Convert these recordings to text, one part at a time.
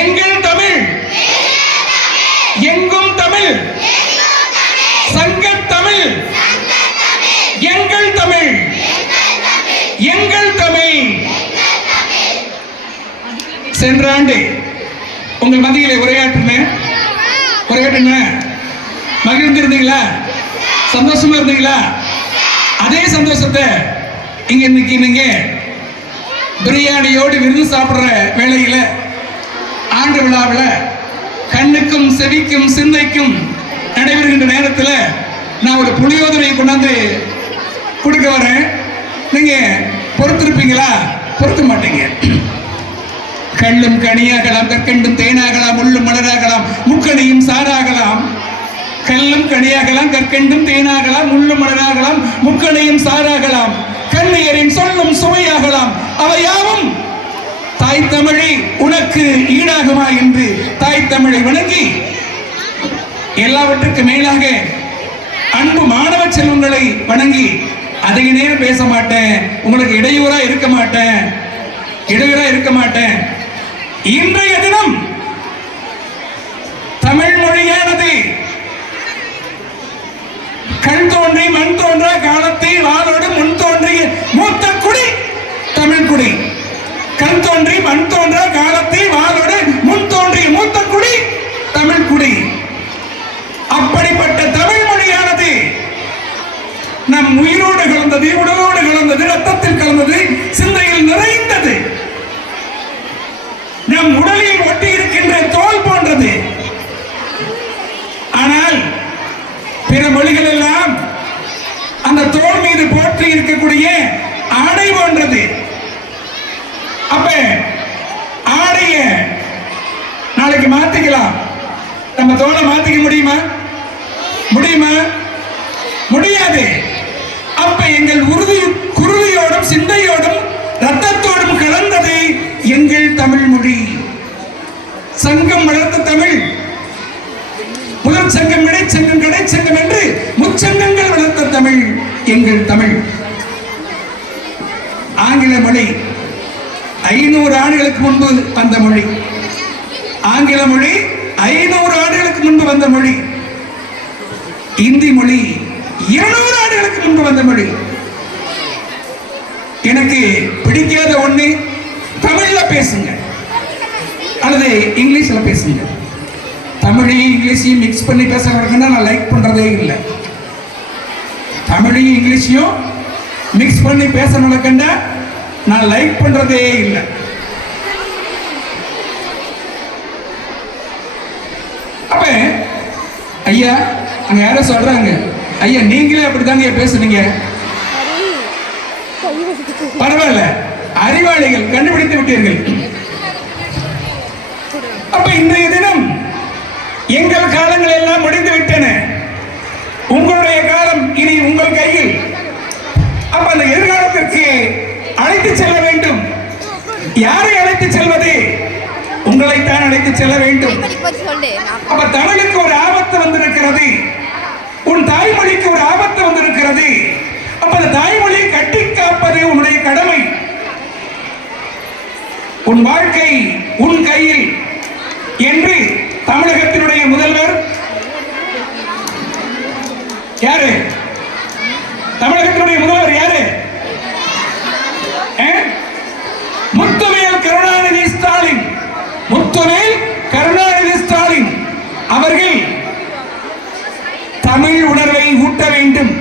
எங்கள் தமிழ், எங்கும் தமிழ், சங்கத் தமிழ், எங்கள் தமிழ், எங்கள் தமிழ். சென்ற ஆண்டு உங்கள் மத்தியிலே உரையாற்றினேன். மகிழ்ந்திருந்தீங்களா? சந்தோஷமா இருந்தீங்களா? அதே சந்தோஷத்தை இங்க இன்னைக்கு நீங்க பிரியாணியோடு விருந்து சாப்பிடுற வேளையில ஆண்டு விழாவில் கண்ணுக்கும் செவிக்கும் சிந்தைக்கும் நடைபெறுகின்ற நேரத்தில் நான் ஒரு புளியோதரையை கொண்டாந்து கொடுக்க வரேன். நீங்க பொறுத்திருப்பீங்களா? பொறுத்த மாட்டீங்க. கள்ளும் கனியாகலாம், கற்கண்டும் தேனாகலாம், முள்ளும் மலராகலாம், முக்கணியும் சாராகலாம். கல்லும் கனியாகலாம், கற்கண்டும் தேனாகலாம், முள்ளும் மலராகலாம், முக்கணியும் சாராகலாம். கண்ணியரின் சொல்லும் சுவையாகலாம். அவையாவும் தாய் தமிழை உனக்கு ஈடாகுமா என்று தாய் தமிழை வணங்கி, எல்லாவற்றுக்கு மேலாக அன்பு மாணவ செல்வங்களை வணங்கி, அதிக நேரம் பேச மாட்டேன், உங்களுக்கு இடையூறா இருக்க மாட்டேன். இன்றைய தினம் தமிழ் மொழியானது கண் தோன்றி மண் தோன்ற காலத்தை வாளோடு முன் தோன்றிய மூத்த குடி தமிழ் குடி. கண் தோன்றி மண் தோன்ற காலத்தை வாளோடு முன் தோன்றிய மூத்த குடி தமிழ் குடி. அப்படிப்பட்ட தமிழ் மொழியானது நம் உயிரோடு கலந்தது, உடலோடு கலந்தது, ரத்தத்தில் கலந்தது, சிந்தையில் நிறைந்தது. நம் உடலில் ஒட்டி இருக்கின்ற தோல் போன்றது. ஆனால் பிற மொழிகள் எல்லாம் அந்த தோல் மீது போற்றி இருக்கக்கூடிய ஆடை போன்றது. அப்ப ஆடைய நாளைக்கு மாத்திக்கலாம். நம்ம தோலை மாத்திக்க முடியுமா? முடியாது. அப்ப எங்கள் குருதியோடும் சிந்தையோடும் ரத்தத்தோடும் கலந்தது எங்கள் தமிழ் மொழி. சங்கம் வளர்த்த தமிழ், முதல் சங்கம், இடைச்சங்கம், கடைச்சங்கம் என்று முச்சங்கங்கள் வளர்த்த தமிழ் எங்கள் தமிழ். ஆங்கில மொழி 500 ஆண்டுகளுக்கு முன்பு வந்த மொழி. ஆங்கில மொழி 500 ஆண்டுகளுக்கு முன்பு வந்த மொழி. இந்தி மொழி 200 ஆண்டுகளுக்கு முன்பு வந்த மொழி. எனக்கு பிடிக்காத ஒண்ணு, தமிழ்ல பேசுங்க அல்லது இங்கிலீஷ்ல பேசுங்க. தமிழையும் இங்கிலீஷையும் மிக்ஸ் பண்ணி பேசுறதுன்னா நான் லைக் பண்றதே இல்லை. தமிழையும் இங்கிலீஷையும் மிக்ஸ் பண்ணி பேசுறதுன்னா நான் லைக் பண்றதே இல்லை. அப்ப ஐயா அங்க யாரோ சொல்றாங்க, ஐயா நீங்களே அப்படித்தாங்க பேசுறீங்க. பரவாயில்ல, அறிவாளிகள் கண்டுபிடித்து விட்டீர்கள். அப்ப இன்றைய தினம் எங்கள் காலங்கள் எல்லாம் முடிந்து விட்டன. உங்களுடைய காலம் இனி உங்கள் கையில். அப்ப அந்த எதிர்காலத்திற்கு அழைத்து செல்ல வேண்டும். யாரை அழைத்து செல்வது? உங்களைத்தான் அழைத்து செல்ல வேண்டும். அப்ப தமிழுக்கு ஒரு ஆபத்து வந்திருக்கிறது, உன் தாய்மொழிக்கு ஒரு ஆபத்து வந்திருக்கிறது. அப்ப அந்த தாய்மொழியை கட்டி காப்பது உன்னுடைய கடமை. உன் வாழ்க்கை உன் கையில் என்று தமிழகத்தினுடைய முதல்வர் யாரு? தமிழகத்தினுடைய முதல்வர் யாரு? முத்துவேல் கருணாநிதி ஸ்டாலின். முத்துவேல் கருணாநிதி ஸ்டாலின் அவர்கள் தமிழ் உணர்வை ஊட்ட வேண்டும்.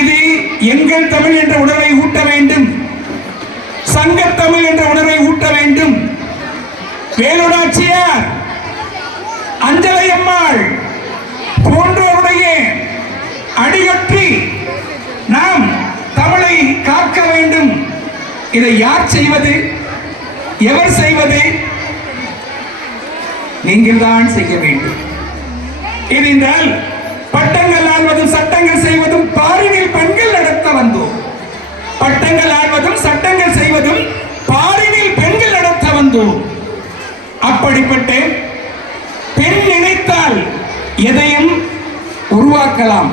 இது எங்கள் தமிழ் என்ற உணர்வை ஊட்ட வேண்டும். சங்கத் தமிழ் என்ற உணர்வை ஊட்ட வேண்டும். வேலுநாச்சியார், அஞ்சலை அம்மாள் போன்றோருடைய அடியொற்றி நாம் தமிழை காக்க வேண்டும். இதை யார் செய்வது? எவர் செய்வது? நீங்கள் தான் செய்ய வேண்டும். ஏனென்றால் பட்டங்கள் ஆள்வதும் சட்டங்கள் செய்வதும் பாரினில் பெண்கள் நடத்த வந்தோம். பட்டங்கள் ஆள்வதும் சட்டங்கள் செய்வதும் பாரினில் பெண்கள் நடத்த வந்தோம். அப்படிப்பட்ட பெண் நினைத்தால் எதையும் உருவாக்கலாம்.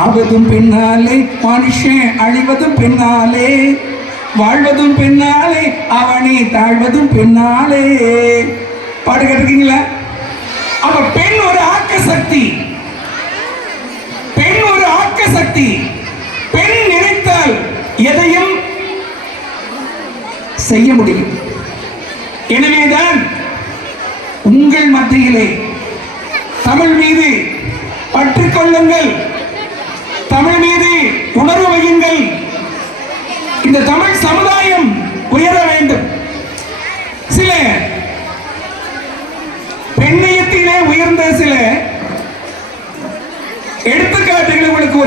ஆவதும் பெண்ணாலே, மனுஷன் அழிவதும் பெண்ணாலே, வாழ்வதும் பெண்ணாலே அவனே தாழ்வதும் பெண்ணாலே. பாட்டு கேட்டிருக்கீங்களா? அப்ப பெண் ஒரு ஆக்க சக்தி, பெண் ஒரு ஆக்க சக்தி. பெண் நினைத்தால் எதையும் செய்ய முடியும். எனவேதான் உங்கள் மத்தியிலே தமிழ் மீது பற்று கொள்ளுங்கள், தமிழ் மீது உணர்வு வையுங்கள். இந்த தமிழ் சமுதாயம் உயர வேண்டும். சில பெண்ணியத்திலே உயர்ந்த சில எடுத்துக்காட்டுகள் உங்களுக்கு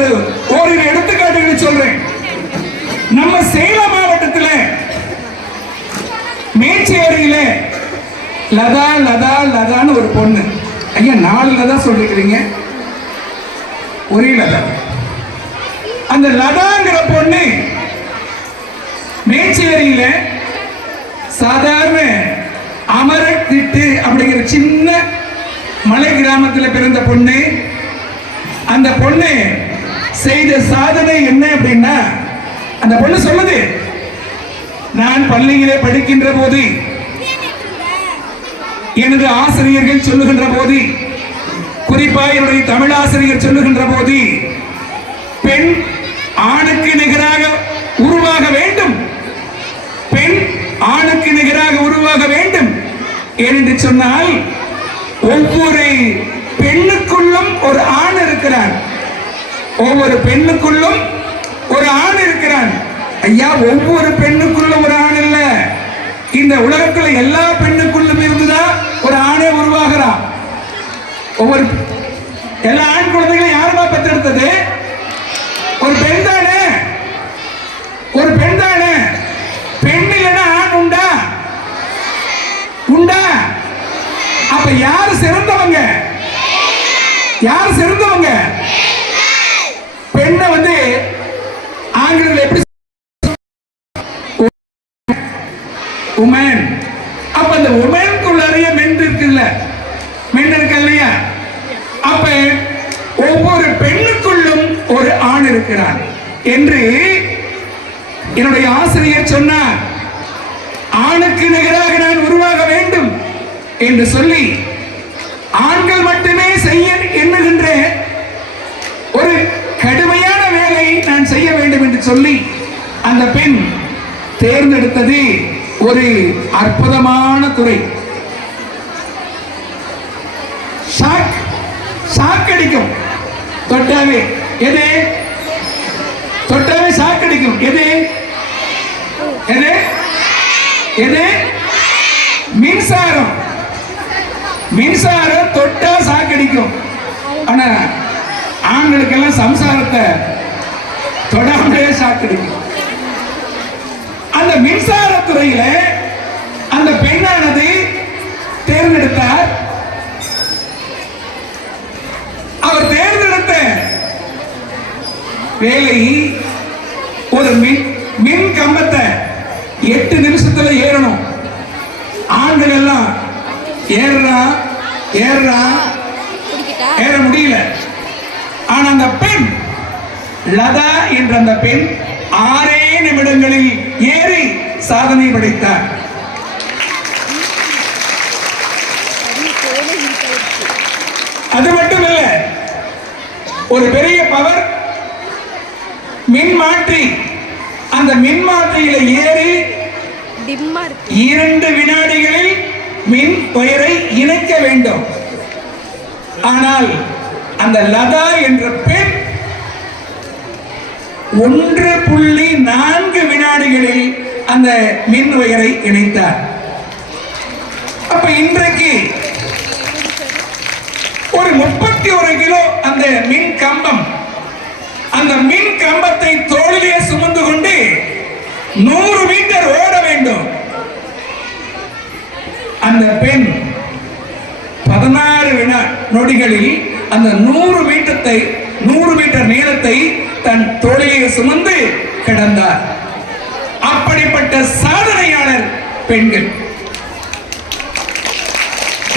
ஓரிரு எடுத்துக்காட்டுகளை சொல்றேன். நம்ம சேலம் மாவட்டத்தில் மேச்சேரியில லதா லதா லதான்னு ஒரு பொண்ணு. ஐயா 4 லதா சொல்லிக்கிறீங்க, ஒரே லதா. அந்த லதாங்கிற பொண்ணு மேச்சேரியில சாதாரண அமரத்திட்டு அப்படிங்கிற சின்ன மலை கிராமத்தில் பிறந்த பொண்ணு. அந்த பொண்ணு செய்த சாதனை என்ன அப்படின்னா, அந்த பொண்ணு சொல்லுது, நான் பள்ளியிலே படிக்கின்ற போது எனது ஆசிரியர்கள் சொல்லுகின்ற போது, குறிப்பாக என்னுடைய தமிழ் ஆசிரியர் சொல்லுகின்ற போது, பெண் ஆணுக்கு நிகராக உருவாக வேண்டும், பெண் ஆணுக்கு நிகராக உருவாக வேண்டும் என்று சொன்னால் ஒவ்வொரு பெண்ணுக்குள்ளும் ஒரு ஆண் இருக்கிறான், ஒவ்வொரு பெண்ணுக்குள்ளும் ஒரு ஆண் இருக்கிறான். ஐயா, ஒவ்வொரு பெண்ணுக்குள்ளும் ஒரு ஆண் இல்ல, இந்த உலகத்தில் எல்லா பெண்ணுக்குள்ளும் இருந்துதான் ஒரு ஆணே உருவாகிறான். ஒவ்வொரு எல்லா ஆண் குழந்தைகளும் யாருமா பெற்றெடுத்தது? ஒரு பெண் தானே, ஒரு பெண் தானே. பெண் இல்லைன்னா ஆண் உண்டா? உண்டா? அப்ப யாரு சிறந்தவங்க? யாரு சிறந்தவங்க? பெண்ணை வந்து ஆங்கிலத்தில் எப்படி உமன். அப்ப அந்த உமனுக்குள்ளறைய மென் இருக்குல்ல, மென் இருக்கு இல்லையா? அப்ப ஒவ்வொரு பெண்ணுக்குள்ளும் ஒரு ஆண் இருக்கிறான் என்று என்னுடைய ஆசிரியர் சொன்னார். ஆணுக்கு நிகராக நான் உருவாக வேண்டும் என்று சொல்லி, ஆண்கள் மட்டுமே செய்ய எண்ணுகின்ற ஒரு கடுமையான வேலையை நான் செய்ய வேண்டும் என்று சொல்லி அந்த பெண் தேர்ந்தெடுத்தது ஒரு அற்புதமான துறை. சாக்கடிக்கும் தொட்டாவே எது? தொட்டாவே சாக்கடிக்கும். எது? எது? எது? மின்சாரம். மின்சாரம் தொட்டா சாக்கடிக்கும். ஆனா ஆண்களுக்கெல்லாம் சம்சாரத்தை தொடாமலே சாக்கடிக்கும். அந்த மின்சாரத்துறையில அந்த பெண்ணானது தேர்ந்தெடுத்தார். அவர் தேர்ந்தெடுத்த வேலை ஒரு மின் கம்பத்தை 8 நிமிஷத்துல ஏறணும். ஆண்கள் எல்லாம் ஏற முடியல. ஆனா அந்த பெண் லதா என்ற அந்த பெண் 6 நிமிடங்களில் ஏறி சாதனை படைத்தார். அது மட்டுமல்ல, ஒரு பெரிய பவர் மின்மாற்றி, அந்த மின்மாற்றியில ஏறி 2 வினாடிகளில் மின் ஒயரை இணைக்க வேண்டும். ஆனால் அந்த லதா என்ற பெண் 1.4 வினாடிகளில் அந்த மின் ஒயரை இணைத்தார். அப்ப இன்றைக்கு ஒரு 31 கிலோ அந்த மின் கம்பம், அந்த மின் கம்பத்தை தோளிலே சுமந்து கொண்டு 100 மீட்டர் ஓட வேண்டும். அந்த பெண் 16 நொடிகளில் அந்த 100 மீட்டர் நீளத்தை தன் தோளிலே சுமந்து கிடந்தார். அப்படிப்பட்ட சாதனையாளர் பெண்கள்.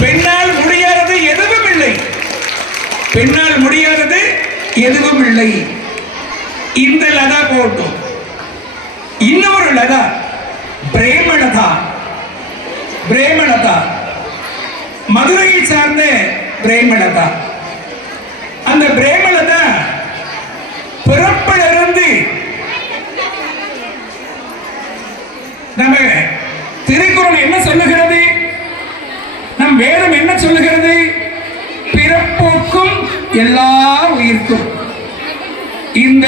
பெண்ணால் முடியாதது எதுவும் இல்லை, பெண்ணால் முடியாதது எதுவும் இல்லை. இந்த லதா போட்டும் இன்னொரு பிரேமலதா பிரேமலதா பிரேமலதா மதுரையை சார்ந்த பிரேமலதா. அந்த பிரேமலதா பிறப்பிலிருந்து நம்ம திருக்குறள் என்ன சொல்லுகிறது, நம் வேதம் என்ன சொல்லுகிறது? பிறப்போக்கும் எல்லா உயிர்க்கும். இந்த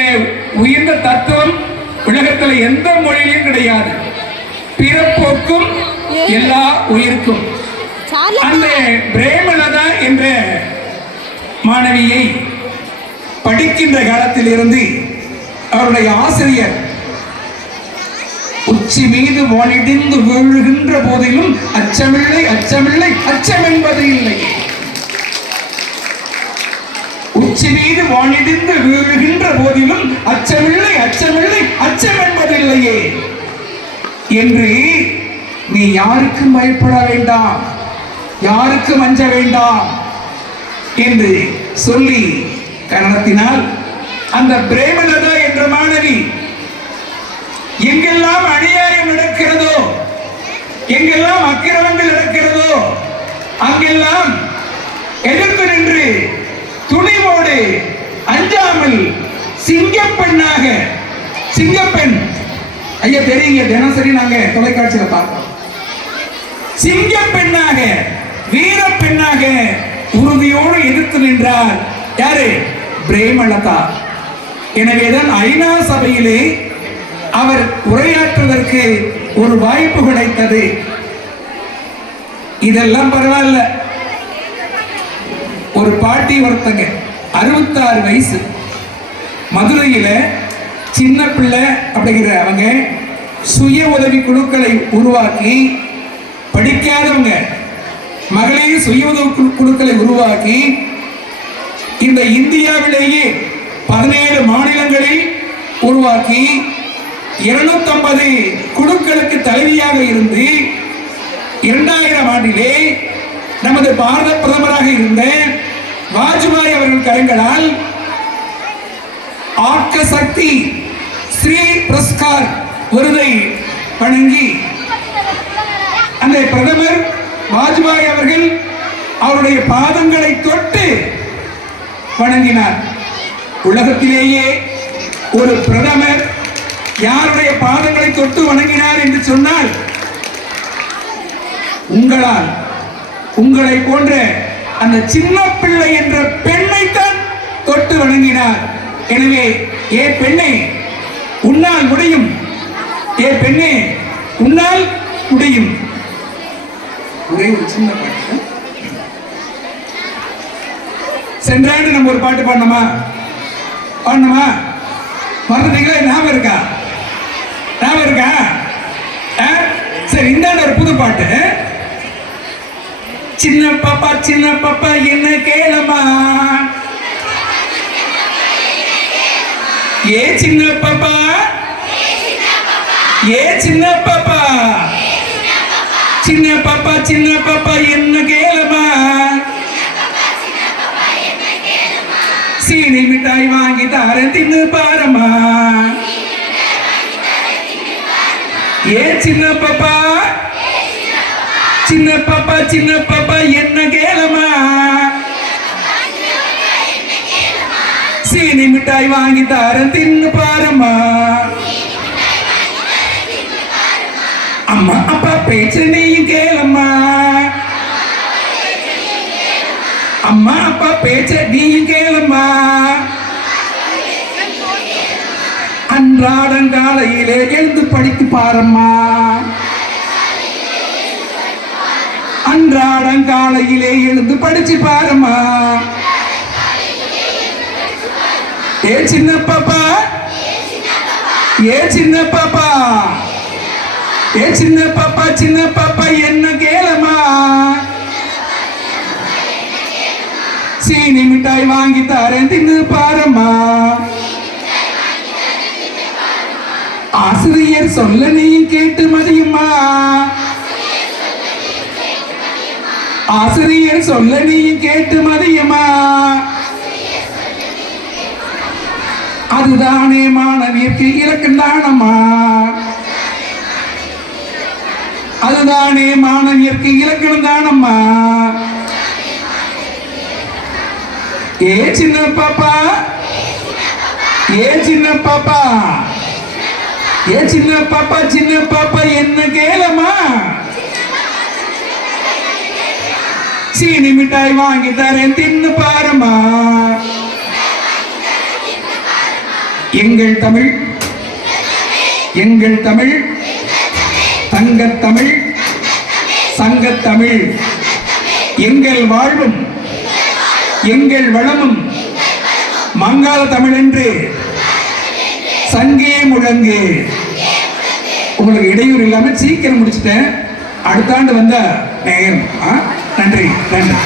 உயர்ந்த தத்துவம் உலகத்தில் எந்த மொழியிலும் கிடையாது. பிறப்போக்கும் எல்லா உயிர்க்கும். அந்த பிரேமலதா என்ற மாணவியை படிக்கின்ற காலத்தில் இருந்து அவருடைய ஆசிரியர் உச்சி மீது வானிடிந்து வீழுகின்ற போதிலும் அச்சமில்லை அச்சமில்லை அச்சம் என்பது இல்லை. உச்சி மீது வானிடிந்து வீழுகின்ற போதிலும் அச்சமில்லை அச்சமில்லை அச்சம் என்பதில்லையே என்று நீ யாருக்கும் பயப்பட வேண்டாம், யாருக்கும் அஞ்ச வேண்டாம் என்று சொல்லி கரணத்தினால் அந்த பிரேமலதா என்ற மாணவி எங்கெல்லாம் அநியாயம் நடக்கிறதோ, எங்கெல்லாம் அக்கிரமங்கள் நடக்கிறதோ அங்கெல்லாம் எதிர்த்து நின்று துணிவோடு அஞ்சாமல் சிங்கப்பெண்ணாக, சிங்கப்பெண் ஐயா தெரியுங்க, தினசரி நாங்க தொலைக்காட்சியில பார்க்கிறோம். சிங்கப்பெண்ணாக வீர பெண்ணாக உறுதியோடு எதிர்த்து நின்றார். யாரு? பிரேமலதா. எனவேதான் ஐநா சபையிலே அவர் உரையாற்றுவதற்கு ஒரு வாய்ப்பு கிடைத்தது. இதெல்லாம் பரவாயில்ல. ஒரு பாட்டி ஒருத்தங்க 66 வயசு மதுரையில சின்ன பிள்ளை அப்படிங்கிற அவங்க சுய உதவி குழுக்களை உருவாக்கி, படிக்காதவங்க மகளிர் சுய உதவி குழுக்களை உருவாக்கி இந்த இந்தியாவிலேயே 17 மாநிலங்களில் உருவாக்கி 250 குழுக்களுக்கு தலைவியாக இருந்து 2000 ஆண்டிலே நமது பாரத பிரதமராக இருந்த வாஜ்பாய் அவர்கள் கரங்களால் ஆக்க சக்தி ஸ்ரீ புரஸ்கார் விருதை வழங்கி அந்த பிரதமர் வாஜ்பாய் அவர்கள் அவருடைய பாதங்களை தொட்டு வணங்கினார். உலகத்திலேயே ஒரு பிரதமர் யாருடைய பாதங்களை தொட்டு வணங்கினார் என்று சொன்னால் உங்களால், உங்களை போன்ற அந்த சின்ன பிள்ளை என்ற பெண்ணைத்தான் தொட்டு வணங்கினார். எனவே ஏ பெண்ணே உன்னால் முடியும், ஏ பெண்ணே உன்னால் முடியும். ஒரே ஒரு சின்ன பாட்டு. சென்ற ஆண்டு நம்ம ஒரு பாட்டு பாடணுமா? பாடணுமா? மறந்துட்டீங்களா? ஞாபகம் இருக்கா? ஞாபகம் இருக்கா? சரி, இந்த ஒரு புது பாட்டு. சின்ன பாப்பா என்ன கேளமா, ஏ சின்ன பாப்பா, ஏ சின்ன பாப்பா, சின்ன பாப்பா என்ன கேளமா, சீனி மிட்டாய் வாங்கி தாரேன் தின்னு பாரமா, ஏ சின்ன பாப்பா, சின்ன பாப்பா என்ன கேளமா, சீனி மிட்டாய் வாங்கி தாரேன் தின்னு பாரமா. அம்மா அப்பா பேச்சு நீயும் கேளம்மா, அம்மா அப்பா பேச்ச நீயும் கேளம்மா. அன்றாடங்காலையிலே எழுந்து படித்து பாரம்மா, அன்றாடங்காலையிலே எழுந்து படிச்சு பாரம்மா. ஏ சின்ன பாப்பா, ஏ சின்ன பாப்பா, ஏ சின்ன பாப்பா என்ன கேளமா, சீனி மிட்டாய் வாங்கி தாரேன் தின்னு பாரம்மா. ஆசிரியர் சொல்ல நீயும் கேட்டு மதியுமா, ஆசிரியர் சொல்ல நீயும் கேட்டு மதியுமா. அதுதானே மாணவியருக்கு இலக்கம் தானம்மா, அதுதானே மாணவியர்க்கு இலக்கணம் தானம்மா. ஏ சின்ன பாப்பா, ஏ சின்ன பாப்பா, ஏ சின்ன பாப்பா, சின்ன பாப்பா என்ன கேளமா, சீனி மிட்டாய் வாங்கி தரேன் தின்னு பாரமா. எங்கள் தமிழ், எங்கள் தமிழ் தங்கத்தமிழ், சங்கத்தமிழ், எங்கள் வாழ்வும் எங்கள் வளமும் மங்காள தமிழ் என்று சங்கே முழங்கு. உங்களுக்கு இடையூறு இல்லாம சீக்கிரம் முடிச்சுட்டேன். அடுத்த ஆண்டு வந்தா நேரம். நன்றி நன்றி.